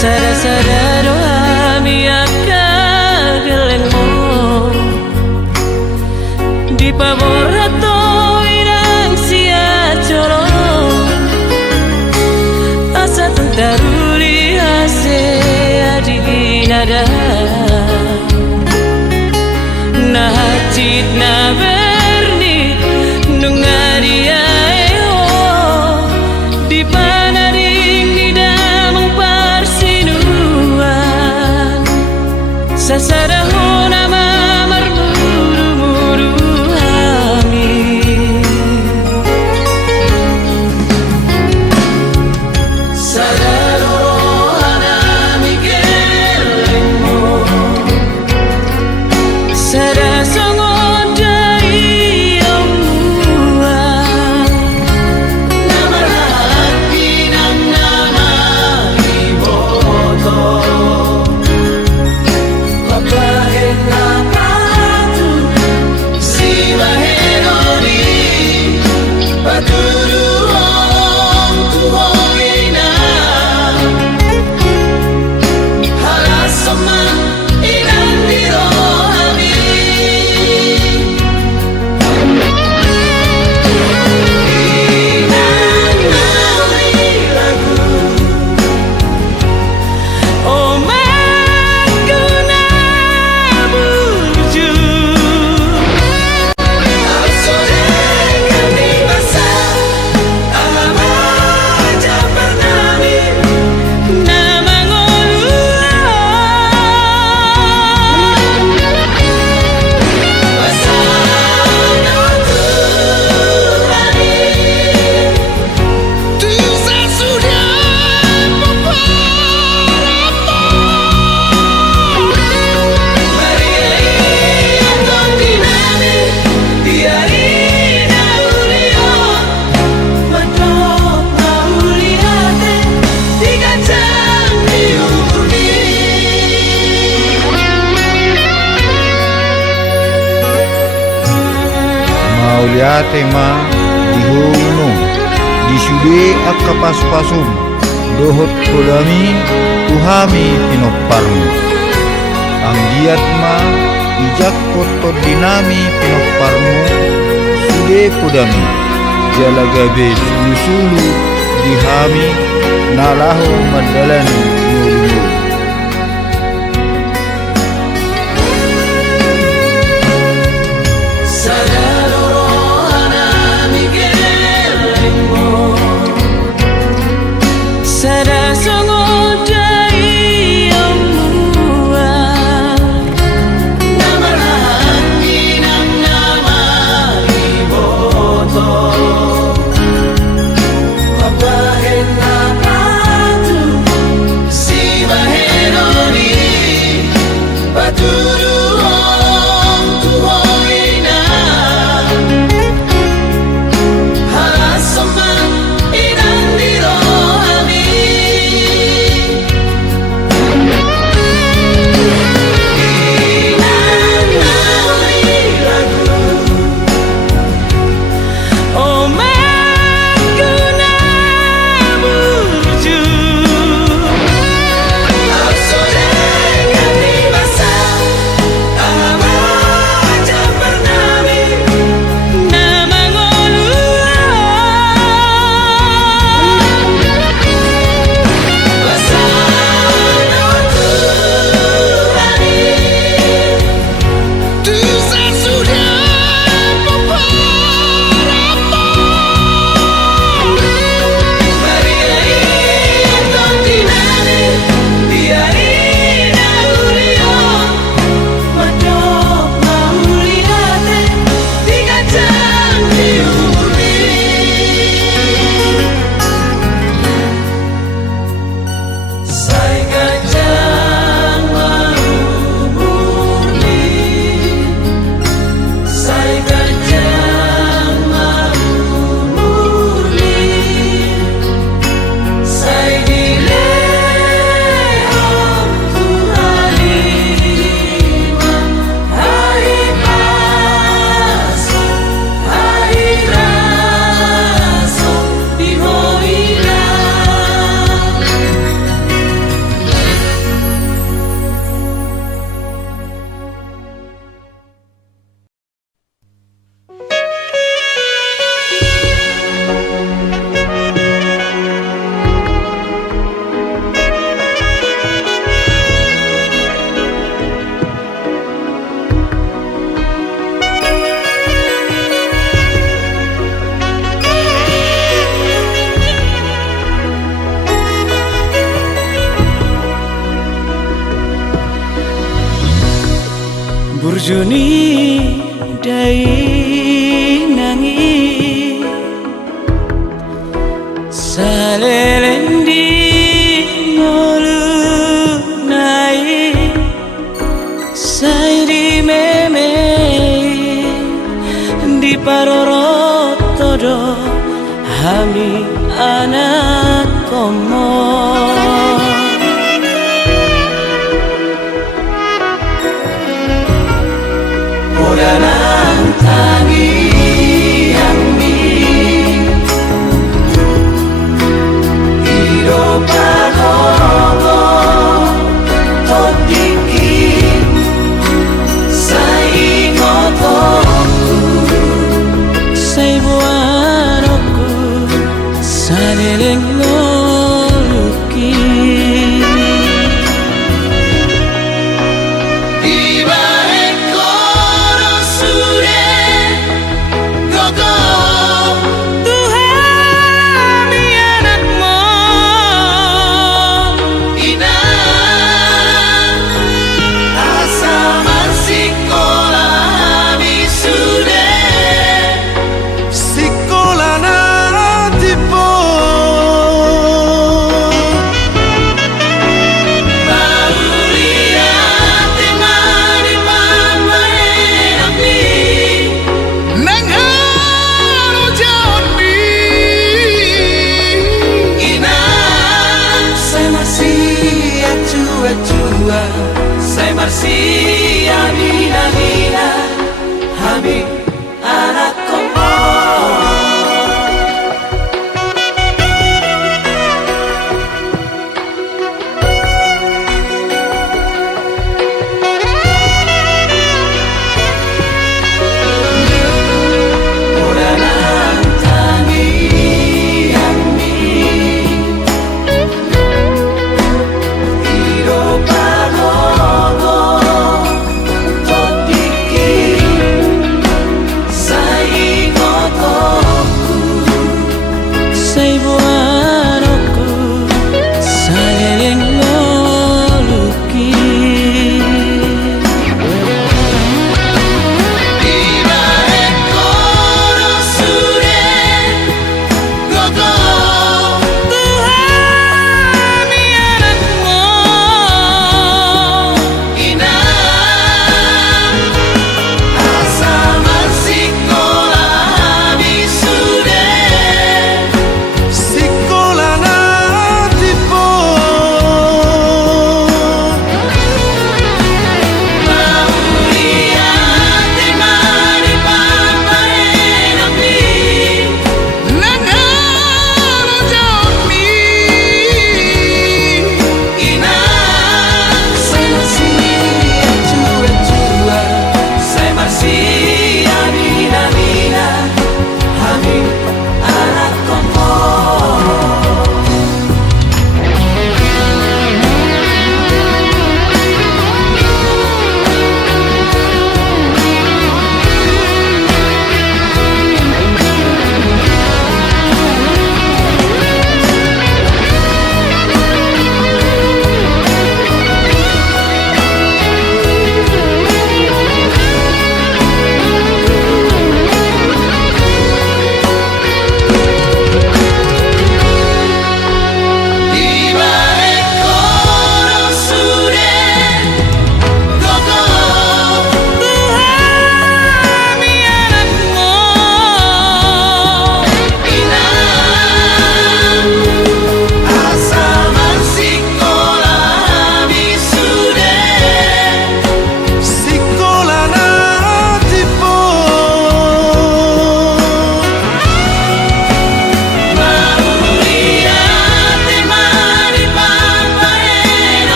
Sada-sada doa miaka gelengmo di pavorato irang sia colo asa tentaruli hase adi nada na hajit na berni nungaria eo di panaring di damang parsinuan sasarahon ama marmuru-muru ami sadaro hanami gelengmo sadasongo dari omuan namarhati ng nama iboto papahin na patu si maheroni paturuong tuhoy na halasaman inang nirohami inang nalilagu o maguna burju ang soreng kami basa amaja pernami na manguluan pasano turani tusa sudah Mauliate ma dihunung disude akapas-pasum dohot kodami tuhami pinoparmu ang giat ma ijak kotot dinami pinoparmu sude kodami jalagabe sulu-sulu dihami nalaho madalani nulu sadaro hanami gelengmo sadasongo dari omuan namarhati ng nama iboto papahin na patu burjuni dai nangi salelendi ngolu nai sairi meme di paroro todo hami anak komo Udah nantani yang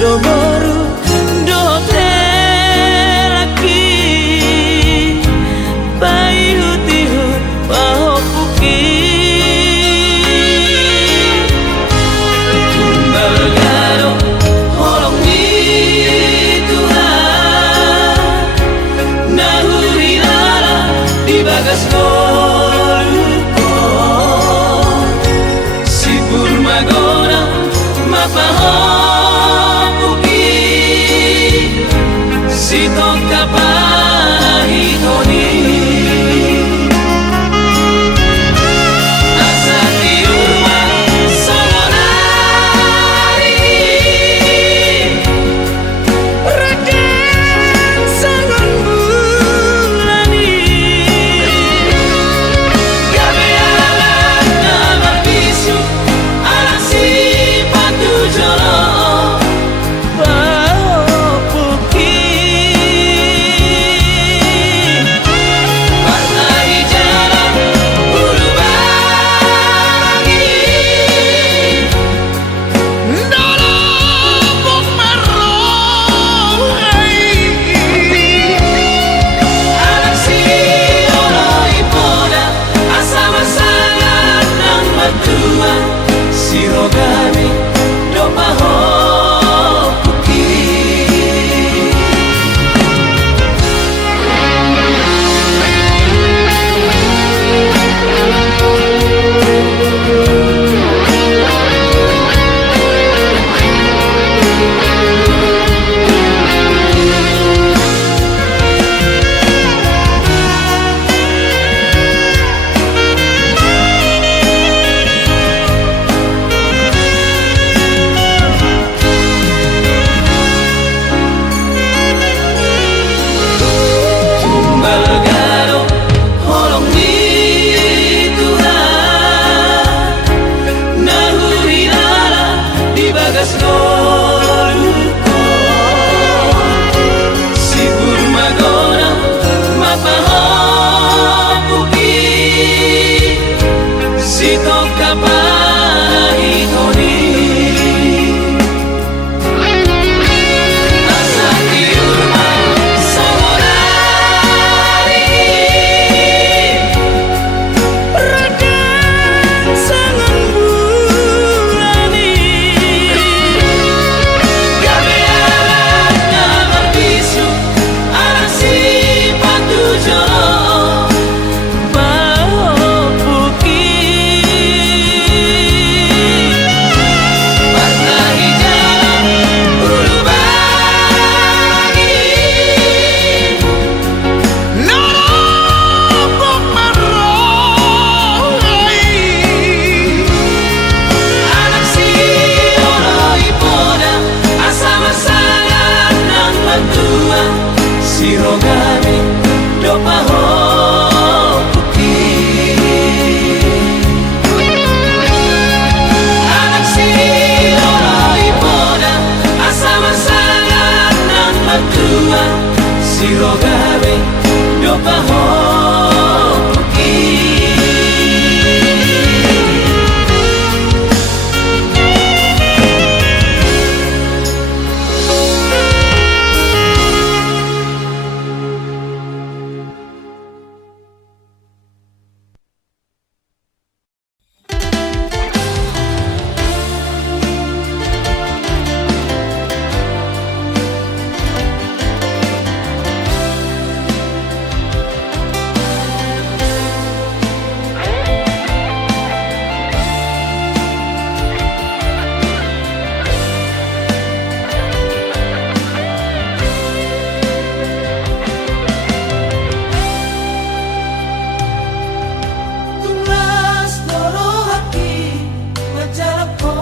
do boru do telaki pai hutihut pahopuki tumbal gado holong ni Tuhan nahurila di bagas goluko si Burmagona mapahopuki si toka pahitoni asa tiurma songonari rekan sangon bulani gabe alat nama bisu anak si patu jolo pahopuki warna hijau bulu bagi dolopok merohai anak si oloi poda asa masangat nang matua si rogami do pahopuki tumbal gado holong ni Tuhan nahurila di bagas goluko si Burmagona mapahopuki si toka pahitoni asa tiurma songonari rekan sangon bulani gabe alat nama bisu anak si patu jolo pahopuki warna hijau bulu bagi nolopok merohai anak si oloi poda asa masangat nang matua si rogami do pahopuki anak si oloi poda asa masangat nang matua si rogami do pahopuki Tulas doro hati ngejalapko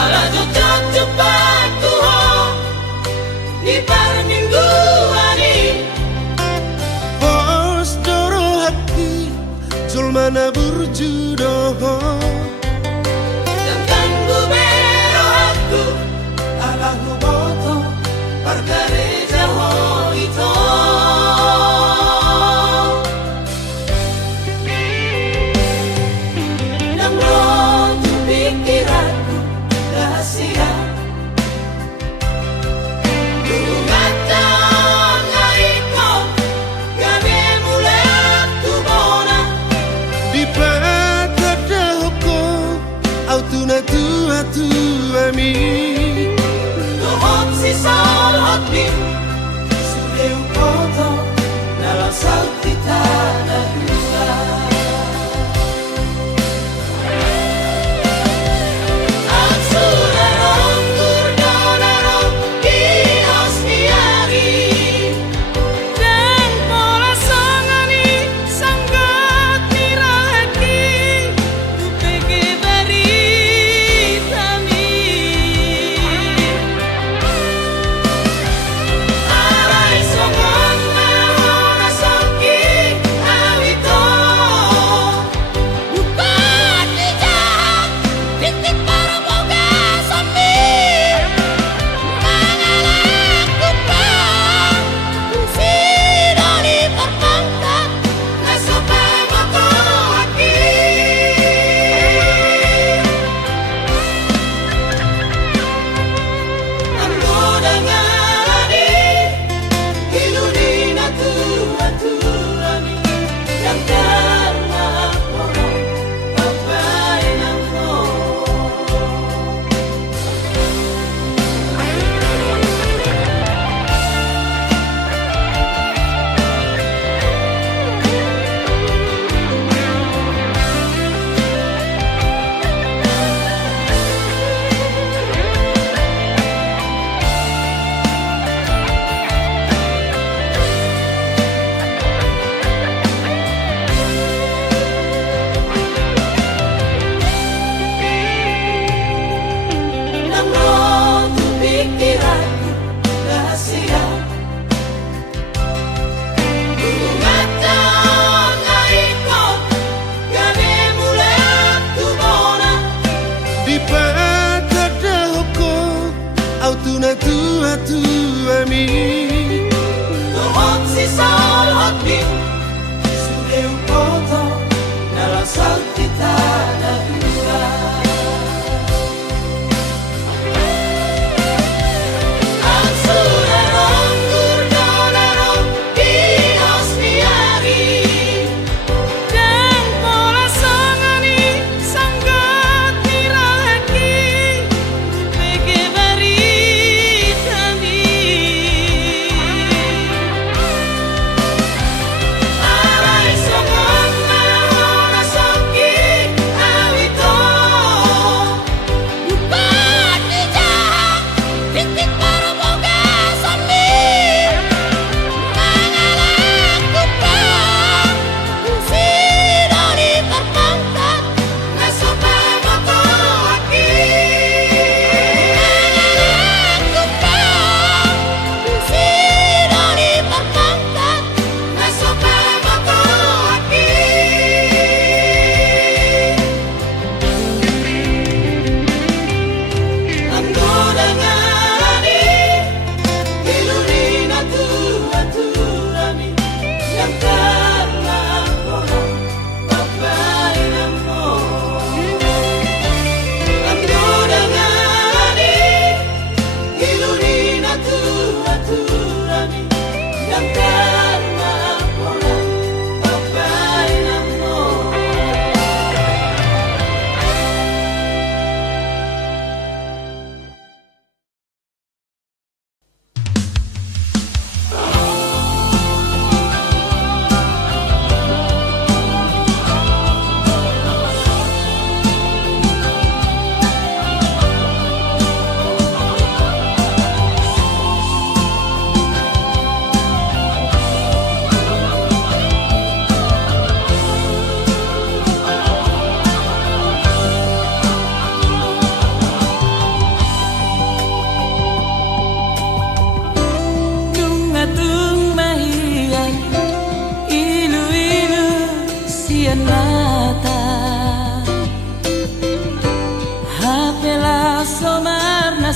ala juta cepat tuho di par mingguani Bos doro hati Zulmana burjudoho dan tanggu bero aku ala huboto pargareja ho ito nang roh tu pikiranku kasih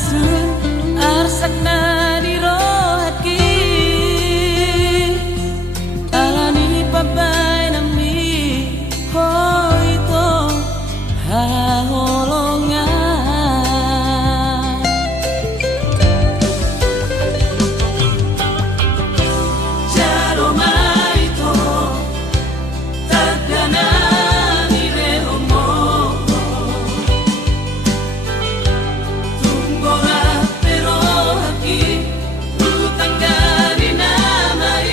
sun arsakna di rohatki alani papai nami hoito haholongan jaro maito tadana nire homo tunggora pero haki tutanggari namai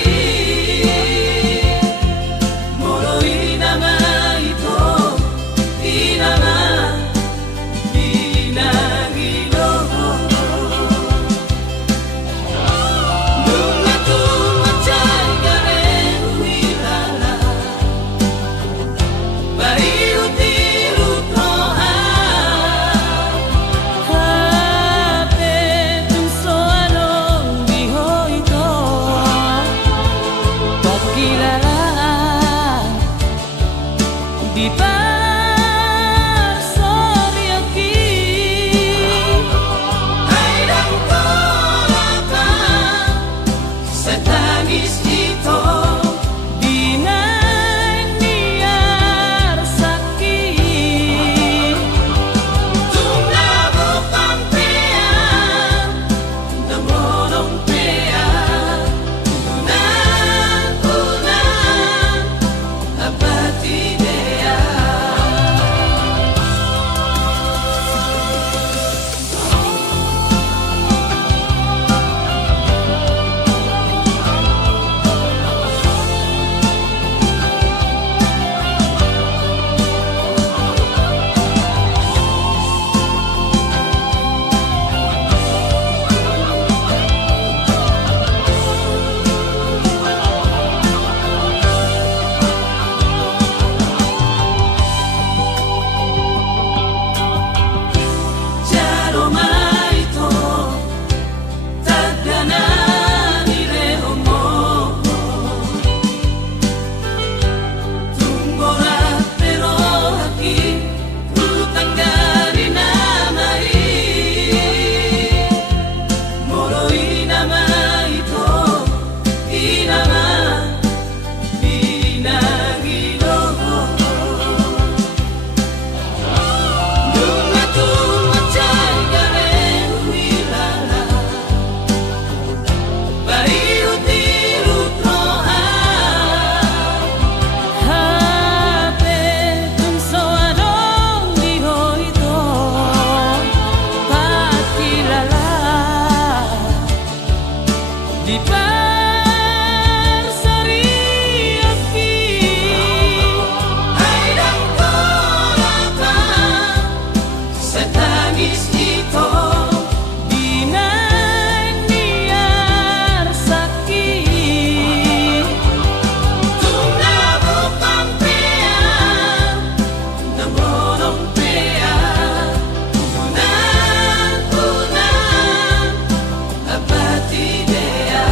moroi nama ito inama dinagino nunga tumacay garen huilala di parsoriaki aidang kolapa setangis ito dinaik niar sakit tungabu pampean namorong pean unan abati dea jaro maito tadana nire homo tunggora pero haki tutanggari namai moroi nama ito inama dinagino nunga tumacay garen huilala baiutirut rohan hape tunso adong di hoito pakilala di parsoriaki aidang kolapa setangis ito dinaik niar sakit tungabu pampean namorong pean unan abati dea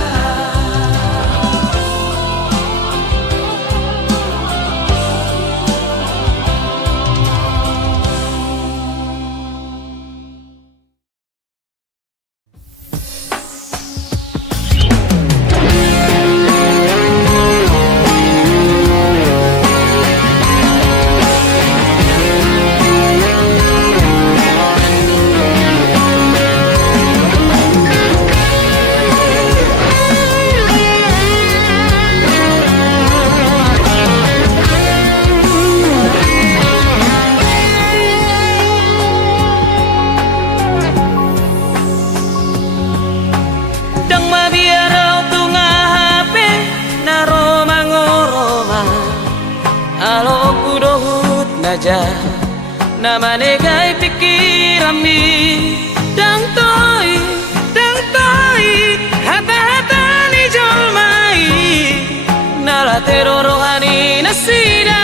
dang mabiaraw tunga hape naro mangoroma alo kudohut naja namane gay pikirami dang toy hata-hata ni jolmai nalatero rohani nasida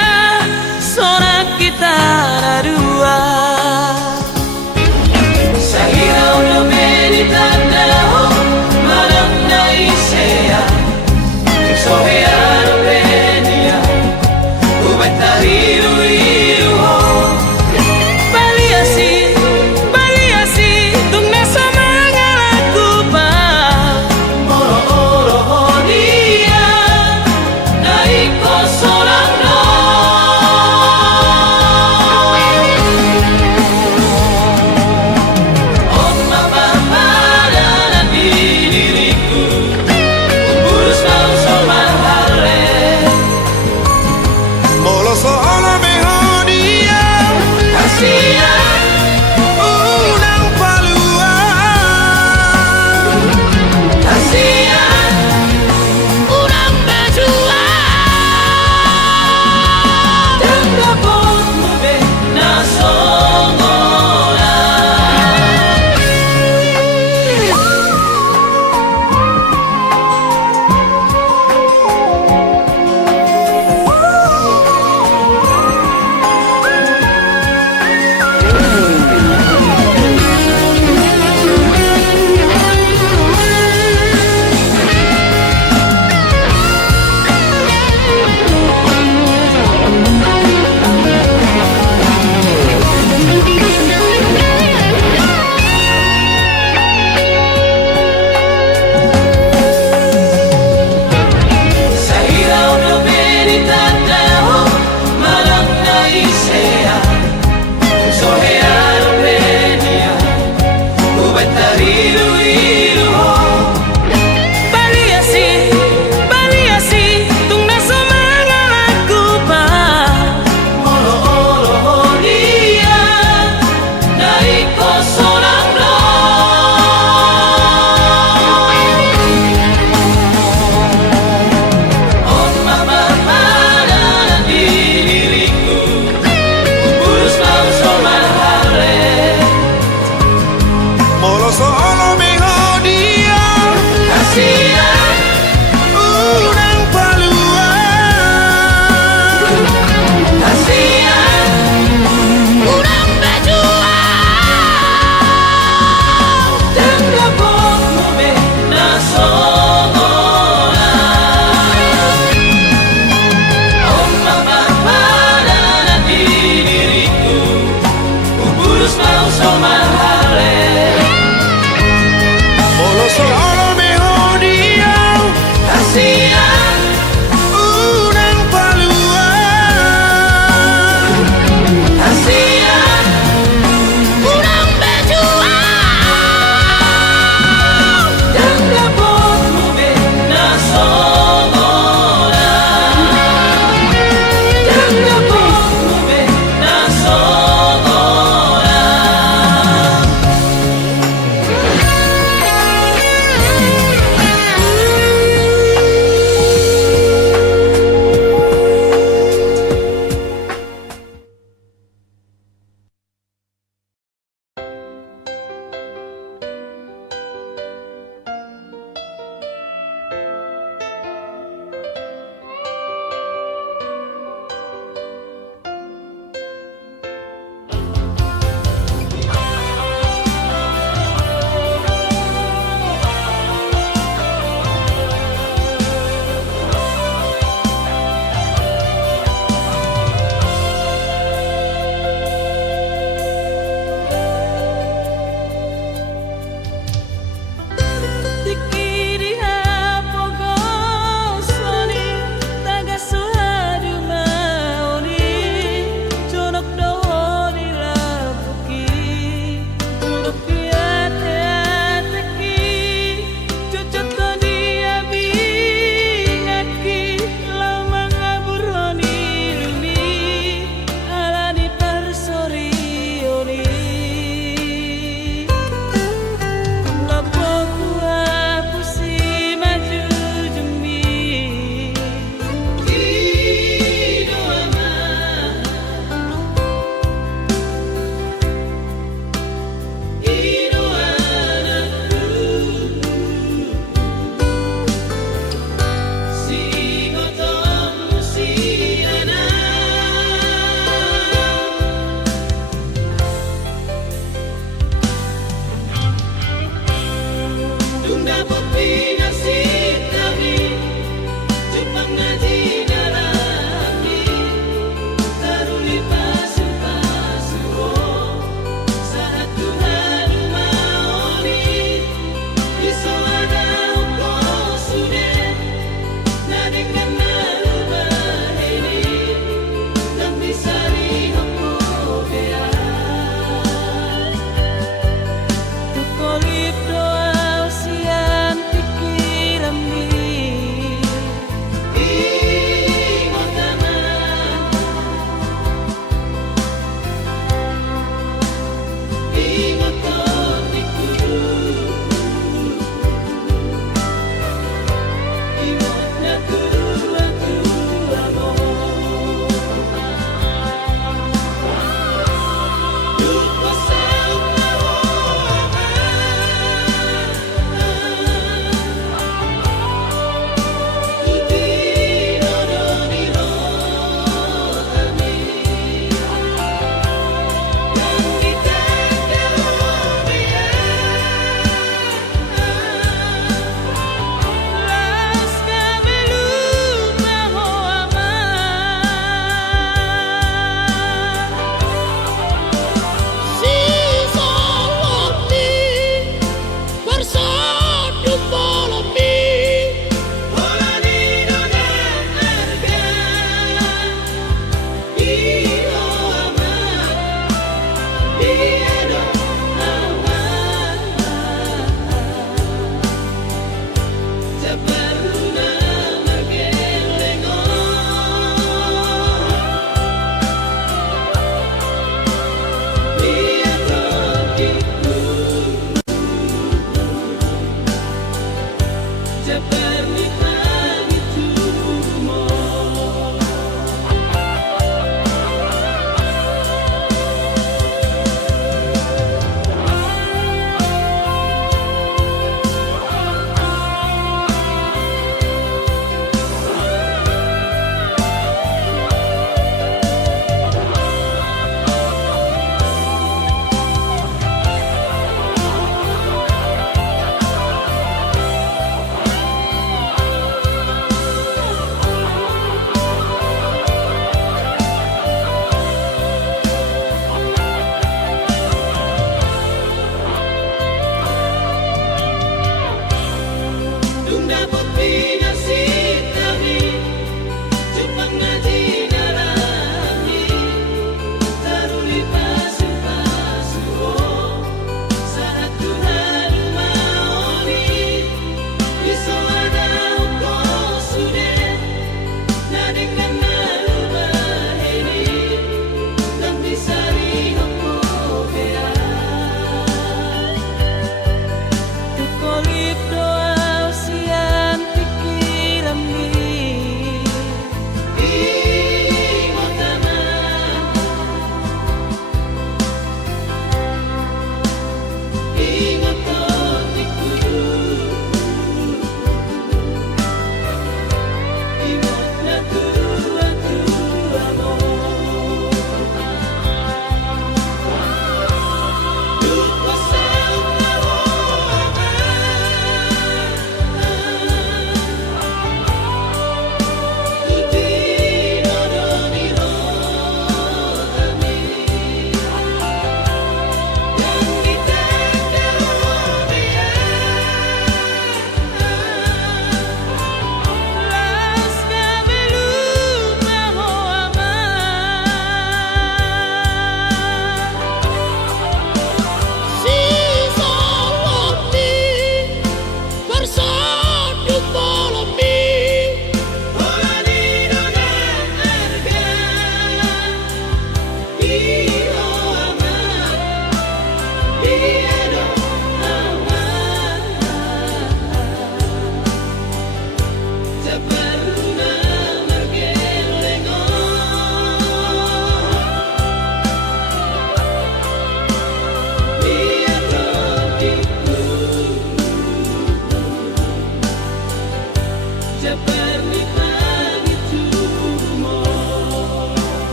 sorak kita dua sahirau lo meditanda malam naisea soheano benia ubetariru iru baliasi tung nasa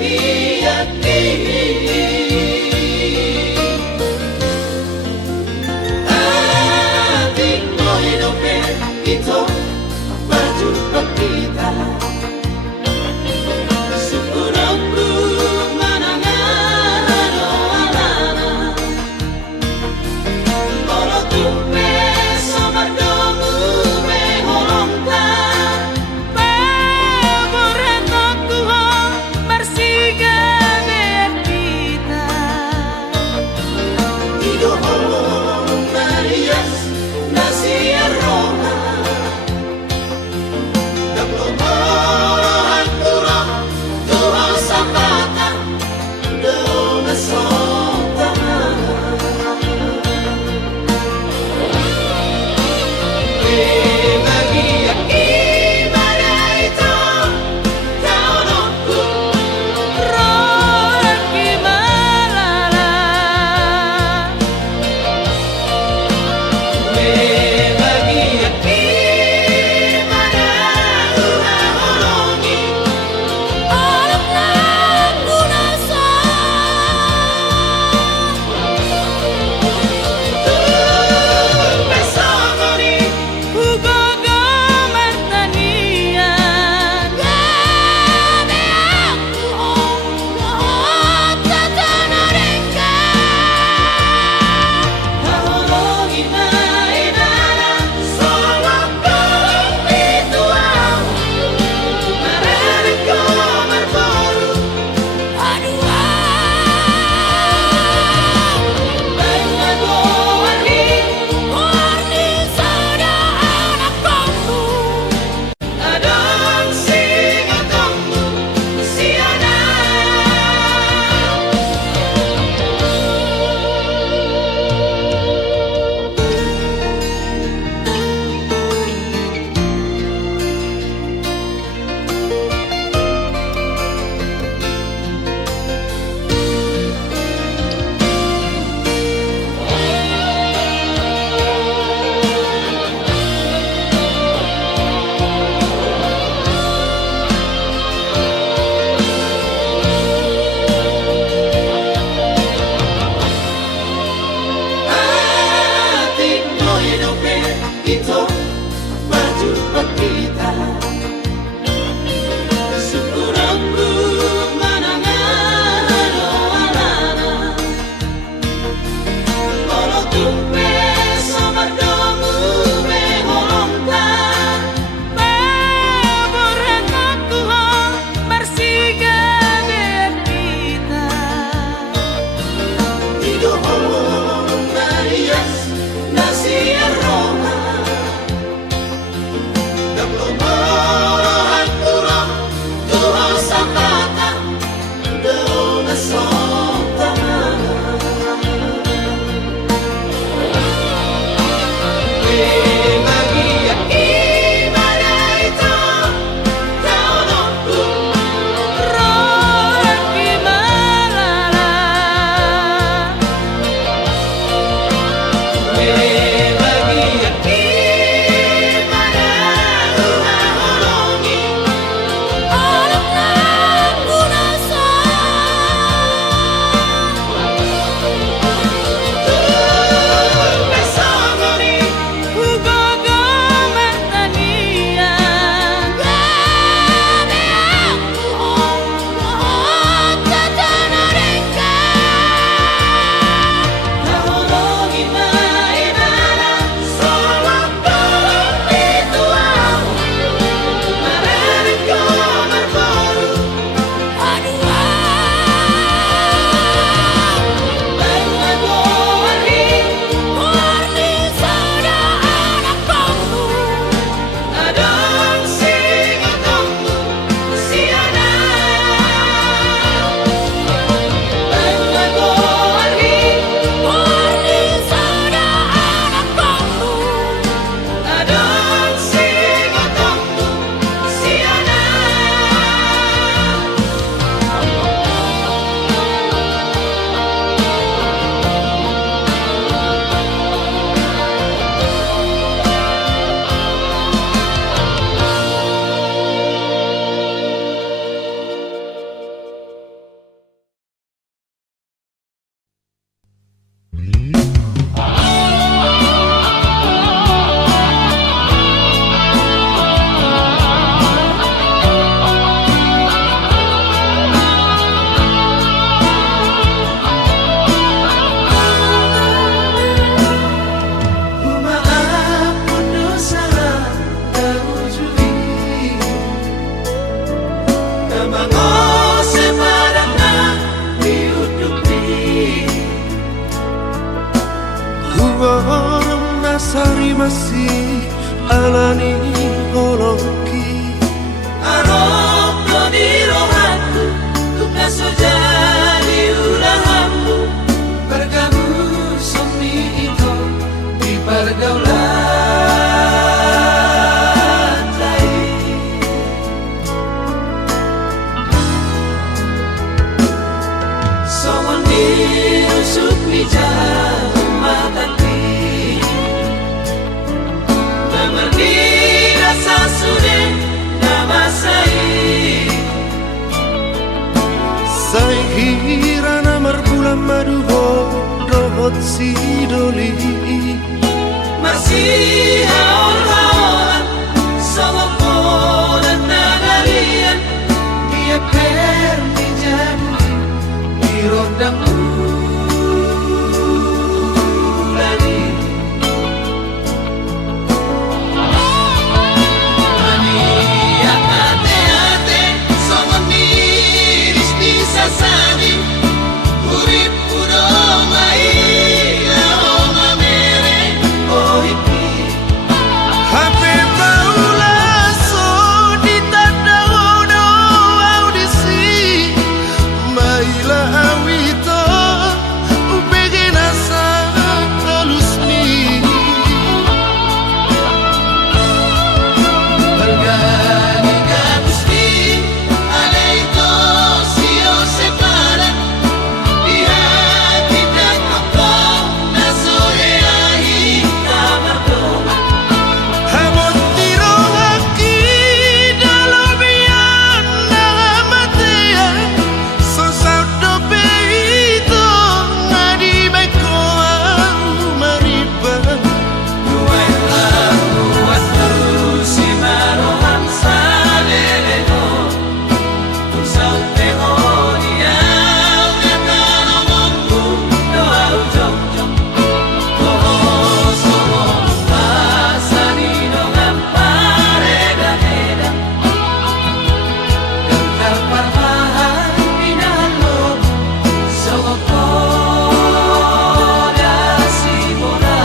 hati ating mo'y nobel ito berjumpa kita syukurang ku manangan alana kalau tupe somardomu me holongta Bersihkan hati Berbangun sepadana diutupi Huwag nasari masih alani holoki Arok no di rohanku Tuka sojadi ulahanmu Bergabung semi itu di pergaulan lain Songon dirusuk bijak mataki Memerdi rasa sudah nama saya Saya kira namar bulan madu dohot si doli Masih haul-haulan Songok dan nagarian Dia pergi jadi di rodang bulan ini Mania hati-hati Songok miris bisa sani Urip udong mai Laoma mere oh iki Hape baula so di tanda hono audisi Maila awito upege nasa halusmi Bergani gagusti Aleito sio separan Di hati dan kopong Nasohe ahi kamardoman Hamot tiro haki dalobian namatea Sosau dope itu ngadi beko mariban Nuailah waktu si marohan saleleno Usau teho diau Ngatan omongku doa ujong-jong Toho somong pasani dongam pareda-heda Gengkar parmahan pinahan lo Sogok koda si bola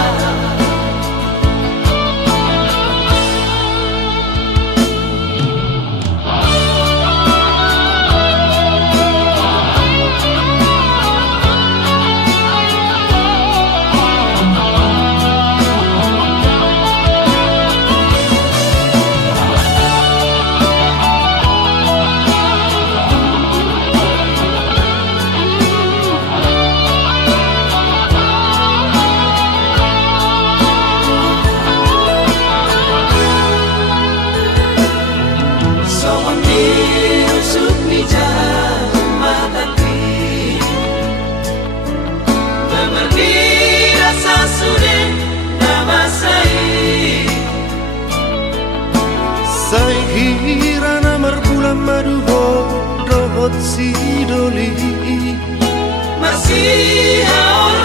Songon dirusuk mijak mataki Memerdi rasa sudah nama saya Saya kira namar bulan madu dohot si doli Masih haul